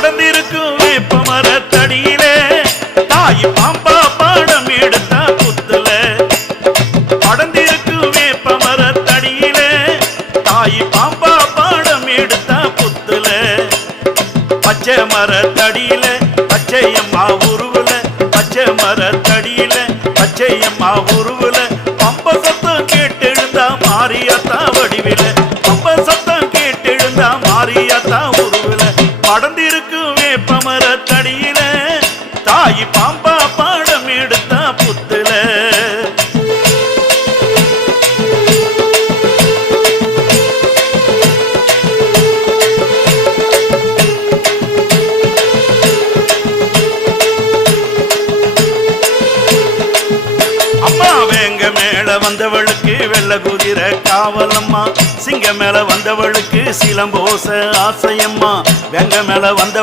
படர்ந்திருக்கும் வேப்ப மரத்தடியிலே தாய் பாம்பா பாடம் எடுத்த புத்துல. படர்ந்திருக்கும் வேப்ப மரத்தடியிலே தாய் பாம்பா பாடம் எடுத்த புத்துல. பச்சை மரத்தடியில பச்சையம்மா உருவுல, பச்சை மரத்தடியில பச்சையம்மா உருவுல பம்ப சத்தம் கேட்டெழுந்தா மாரியாத்தா வடிவில. பம்ப சத்தம் கேட்டெழுந்தா மாரியாத்தா உருவுல. படர்ந்திருக்கும் வேப்ப மரத்தடியில தாய் பாம்பா பாடம் எடுத்த புத்துல. அம்மா வேங்க மேல வந்தவளுக்கு வெள்ள குதிரை காவலம்மா. சிங்க மேல வந்தவளுக்கு சிலம்போச ஆசையம்மா. வேங்க மேல வந்த